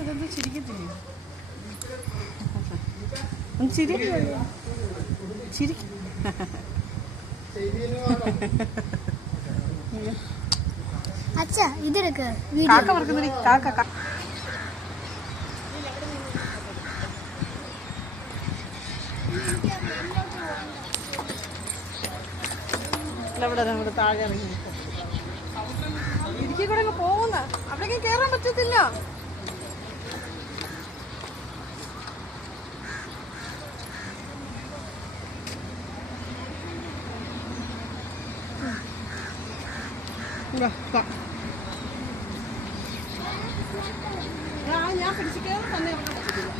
ഇതെന്താ ചിരിക്കത്തില്ലേ? ചിരിക്കില്ല. അച്ഛാ ഇതെടുക്ക്. കാക്ക പറക്കുന്നടി. കാക്ക ഇവിടെ താഴെ ഇറങ്ങി ഇടുക്കി കൂടെ പോകുന്ന അവിടേക്ക് കേറാൻ പറ്റത്തില്ല. ഞാൻ പിടിച്ച് കയറി തന്നെ പറ്റത്തില്ല.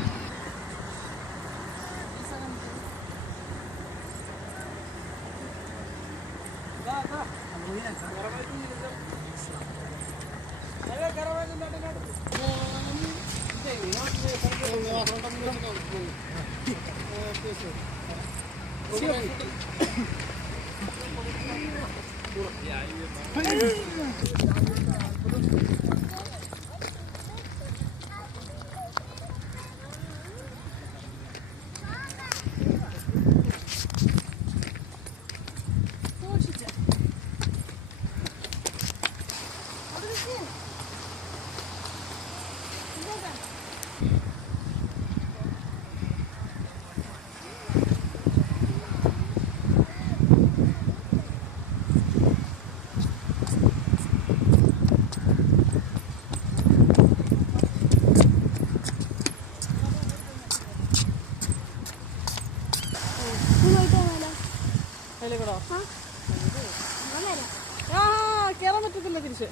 കേറാൻ പറ്റത്തില്ല. തിരിച്ച്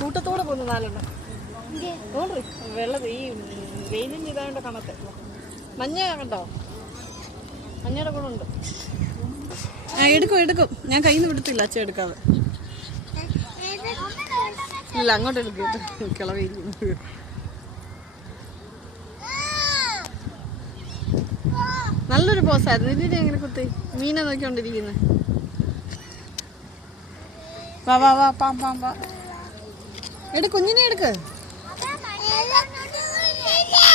കൂട്ടത്തോടെ പോകുന്നു. 4 വെള്ളം ഈ വെയിലിന് ഇതായോണ്ട് കണത്തെ മഞ്ഞ കണ്ടോ? മഞ്ഞയുടെ കൂടെ ഉണ്ട്. എടുക്കും. ഞാൻ കയ്യിൽ നിന്ന് വിടത്തില്ല. അച്ഛൻ എടുക്കാതെ. ഇല്ല അങ്ങോട്ട് എടുക്കും. കിളവിയിരിക്കുന്നു. നല്ലൊരു പോസായിരുന്നു. ഇതിനെ എങ്ങനെ കുത്തി മീനെ നോക്കിക്കൊണ്ടിരിക്കുന്നത്. വാ പാം എടു കുഞ്ഞിനെ എടുക്ക്.